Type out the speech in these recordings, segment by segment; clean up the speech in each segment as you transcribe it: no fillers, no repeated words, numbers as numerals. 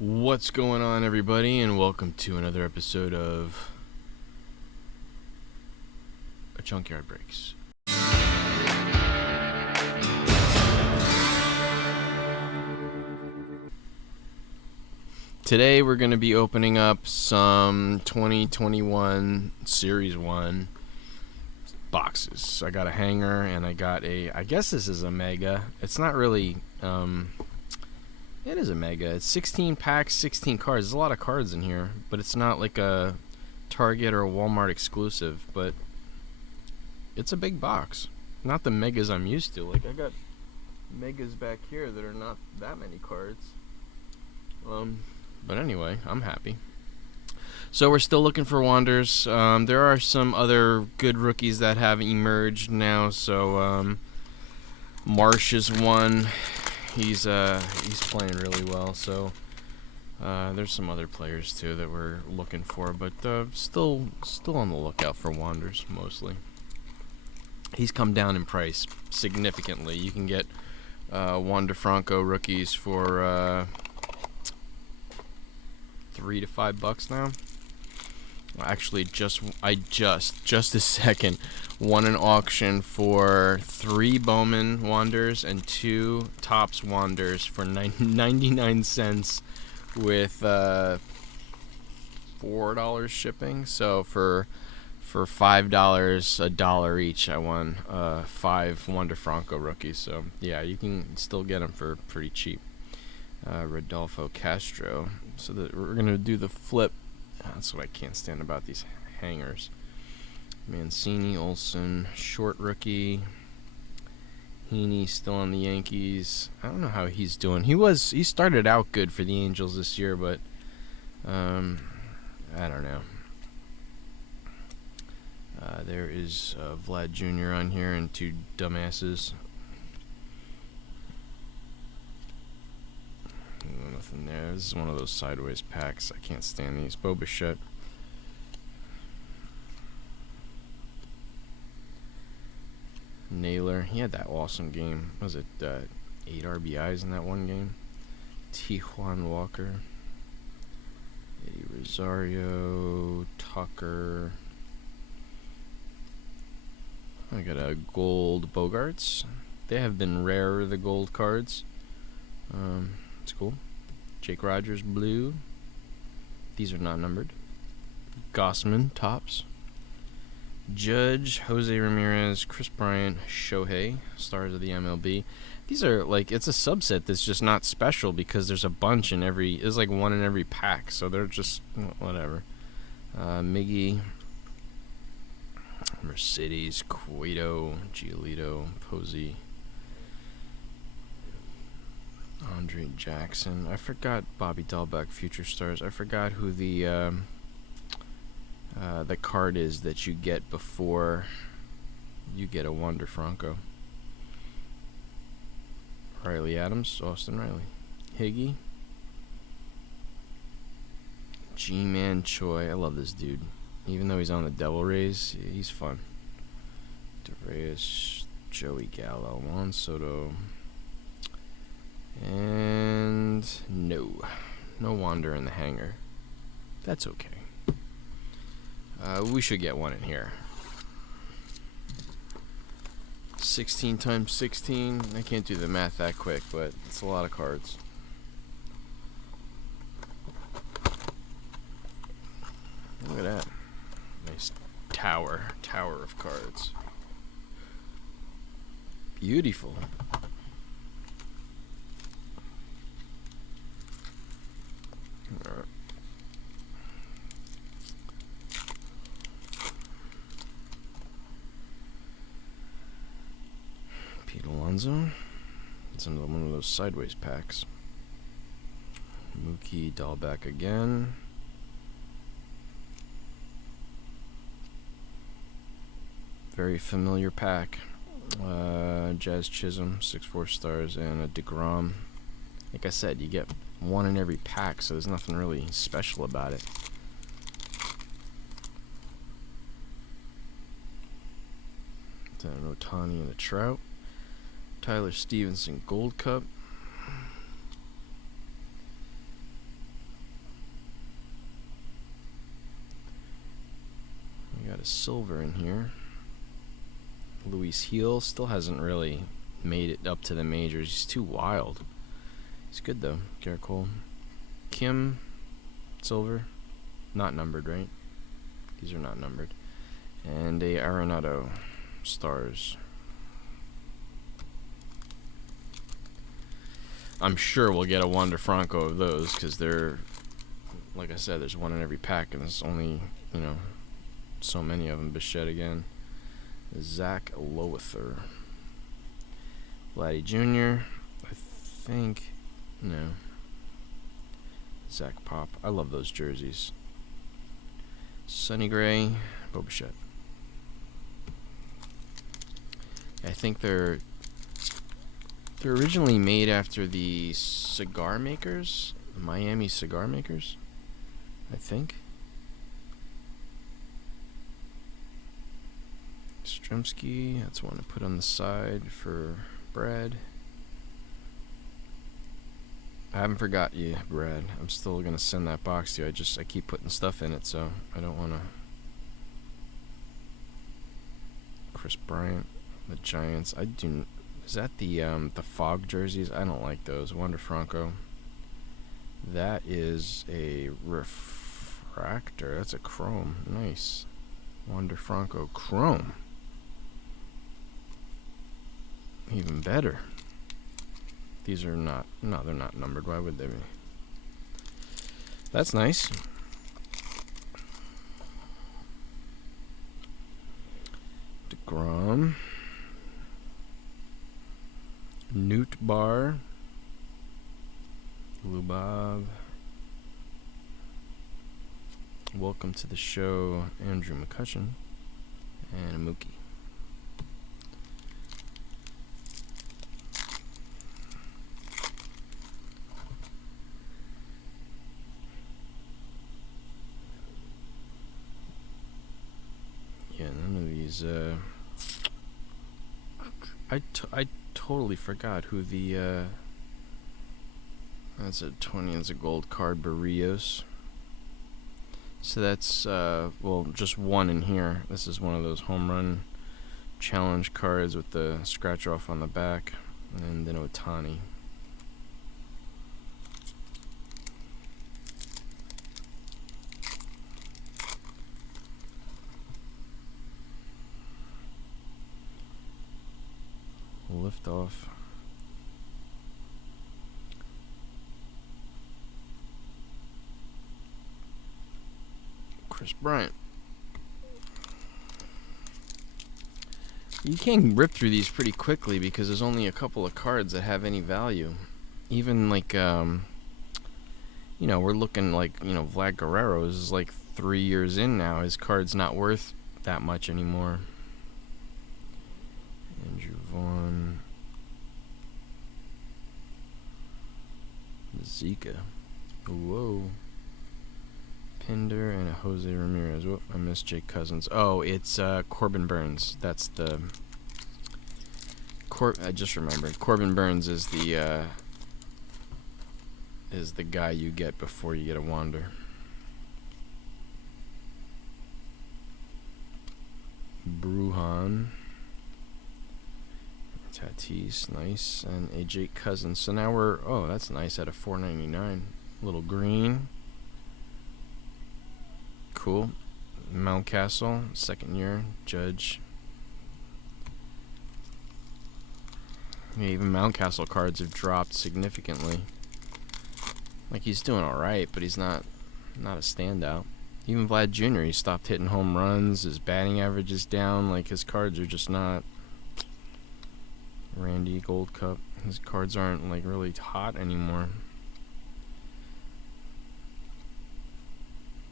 What's going on, everybody, and welcome to another episode of Junkyard Breaks. Today we're going to be opening up some 2021 Series 1 boxes. I got a hanger and I got I guess this is a mega. It's not really, it is a mega. It's 16 packs, 16 cards. There's a lot of cards in here, but it's not like a Target or a Walmart exclusive, but it's a big box. Not the megas I'm used to. Like, I got megas back here that are not that many cards. But anyway, I'm happy. So we're still looking for Wanders. There are some other good rookies that have emerged now. So Marsh is one. He's playing really well. So there's some other players too that we're looking for, but still on the lookout for Wanders mostly. He's come down in price significantly. You can get Franco rookies for $3 to $5 now. Actually, I just a second won an auction for 3 Bowman Wanders and 2 Topps Wanders for 99 cents with $4 shipping. So for $5, $1 each, I won 5 Wander Franco rookies. So yeah, you can still get them for pretty cheap. Rodolfo Castro. So we're gonna do the flip. That's what I can't stand about these hangers. Mancini, Olsen, short rookie. Heaney still on the Yankees. I don't know how he's doing. He started out good for the Angels this year, but I don't know. There is Vlad Jr. on here and 2 dumbasses. Nothing there. This is one of those sideways packs. I can't stand these. Bo Bichette. Naylor. He had that awesome game. Was it 8 RBIs in that one game? Tijuan Walker. Eddie Rosario. Tucker. I got a gold Bogarts. They have been rarer, the gold cards. It's cool. Jake Rogers, blue. These are not numbered. Gossman, tops. Judge, Jose Ramirez, Chris Bryant, Shohei, stars of the MLB. These are like, it's a subset that's just not special because there's a bunch in every, there's like one in every pack, so they're just whatever. Miggy, Mercedes, Cueto, Giolito, Posey. Andre Jackson. I forgot Bobby Dahlbeck, Future Stars. I forgot who the card is that you get before you get a Wander Franco. Riley Adams, Austin Riley. Higgy. G-Man Choi. I love this dude. Even though he's on the Devil Rays, he's fun. DeReyes, Joey Gallo, Juan Soto. And no Wander in the hanger. That's okay. We should get one in here. 16 times 16. I can't do the math that quick, but it's a lot of cards. Look at that. Nice tower of cards. Beautiful. Pete Alonso. It's another one of those sideways packs. Mookie Dahlbeck again. Very familiar pack. Jazz Chisholm, 6-4 stars, and a DeGrom. Like I said, you get one in every pack, so there's nothing really special about it. Then Ohtani and a Trout. Tyler Stevenson Gold Cup. a silver in here. Luis Heel still hasn't really made it up to the majors. He's too wild. He's good though. Garrett Cole. Kim, silver. Not numbered, right? These are not numbered. And a Arenado, stars. I'm sure we'll get a Wander Franco of those because they're, like I said, there's one in every pack, and there's only, so many of them. Bichette again. Zach Lowither. Vladdy Jr. I think, no. Zach Pop. I love those jerseys. Sonny Gray. Bo Bichette. I think they're originally made after the cigar makers, Miami cigar makers, I think. Stremski, that's one to put on the side for Brad. I haven't forgot you, Brad. I'm still gonna send that box to you. I keep putting stuff in it, so I don't wanna. Chris Bryant, the Giants. Is that the fog jerseys? I don't like those. Wander Franco. That is a refractor. That's a chrome. Nice. Wander Franco chrome. Even better. These are not. No, they're not numbered. Why would they be? That's nice. DeGrom. Newt Bar. Lubab. Welcome to the show, Andrew McCutcheon. And a Mookie. Yeah, none of these, I totally forgot who the, that's a 20, that's a gold card, Barrios. So that's, well, just one in here. This is one of those home run challenge cards with the scratch off on the back. And then Ohtani. Lift off. Chris Bryant. You can rip through these pretty quickly because there's only a couple of cards that have any value. Even like, we're looking like, Vlad Guerrero is like 3 years in now. His card's not worth that much anymore. Andrew Vaughn. Zika. Whoa. Pinder and a Jose Ramirez. Whoop, I missed Jake Cousins. Oh, it's Corbin Burns. That's the... I just remembered. Corbin Burns is the guy you get before you get a Wander. Bruhan. Tatis, nice. And a Jake Cousins. So now we're... Oh, that's nice at a $4.99. Little green. Cool. Mountcastle, second year. Judge. Yeah, even Mountcastle cards have dropped significantly. Like, he's doing alright, but he's not a standout. Even Vlad Jr., he stopped hitting home runs. His batting average is down. Like, his cards are just not... Randy, Gold Cup. His cards aren't, like, really hot anymore.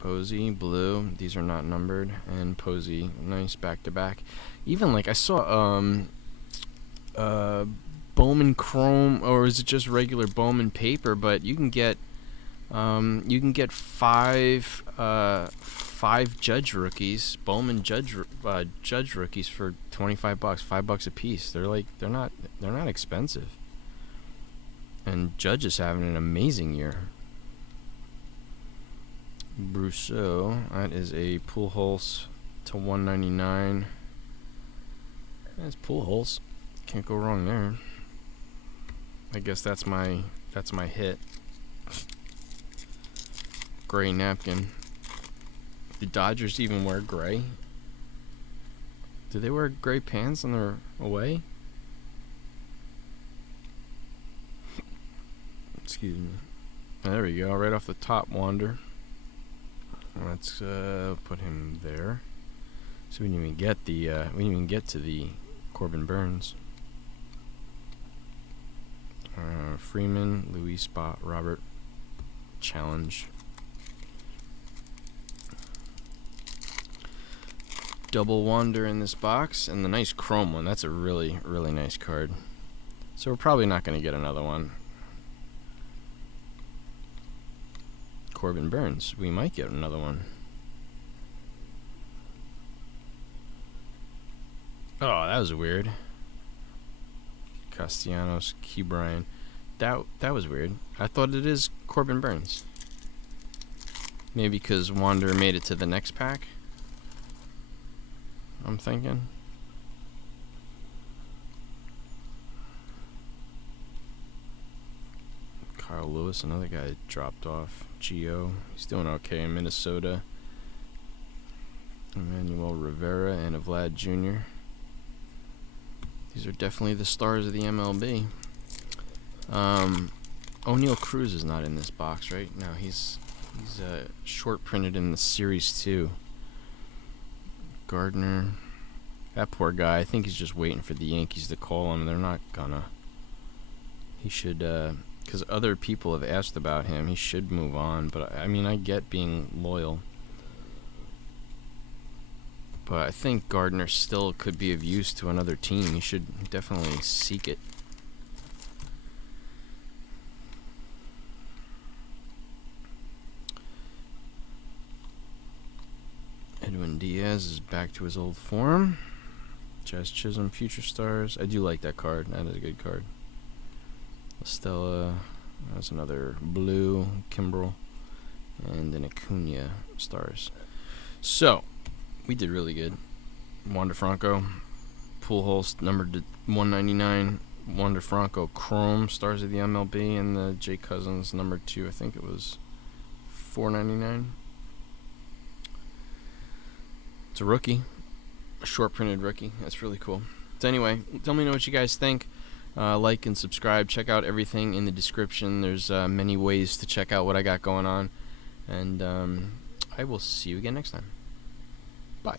Posey, blue. These are not numbered. And Posey, nice back-to-back. Even, like, I saw, Bowman Chrome, or is it just regular Bowman paper? But you can get five Judge rookies, Bowman Judge rookies for $25, $5 a piece. They're not expensive. And Judge is having an amazing year. Brousseau, that is a Pujols to 199. There's pool holes. Can't go wrong there. I guess that's my hit. Gray napkin. The Dodgers even wear gray? Do they wear gray pants on their away? Excuse me. There we go, right off the top, Wander. Let's put him there. So we didn't even get to the Corbin Burns. Freeman, Louis Spot, Robert, Challenge. Double Wander in this box, and the nice chrome one. That's a really, really nice card. So we're probably not going to get another one. Corbin Burns. We might get another one. Oh, that was weird. Castellanos, Ke'Bryan. That was weird. I thought it is Corbin Burns. Maybe because Wander made it to the next pack. I'm thinking. Kyle Lewis, another guy that dropped off. Gio, he's doing okay in Minnesota. Emmanuel Rivera and a Vlad Jr. These are definitely the stars of the MLB. O'Neal Cruz is not in this box, right? No, he's short printed in the Series 2. Gardner, that poor guy. I think he's just waiting for the Yankees to call him. They're not gonna. He should, because other people have asked about him. He should move on. But I mean, I get being loyal. But I think Gardner still could be of use to another team. He should definitely seek it. Edwin Diaz is back to his old form. Jazz Chisholm, Future Stars. I do like that card. That is a good card. Estella. That's another blue. Kimbrel. And then Acuna Stars. So, we did really good. Wander Franco. Pujols numbered to 199. Wander Franco Chrome Stars of the MLB. And the Jay Cousins number 2. I think it was 499. It's a rookie, a short printed rookie. That's really cool. So anyway, tell me what you guys think. Like and subscribe. Check out everything in the description. There's many ways to check out what I got going on. And I will see you again next time. Bye.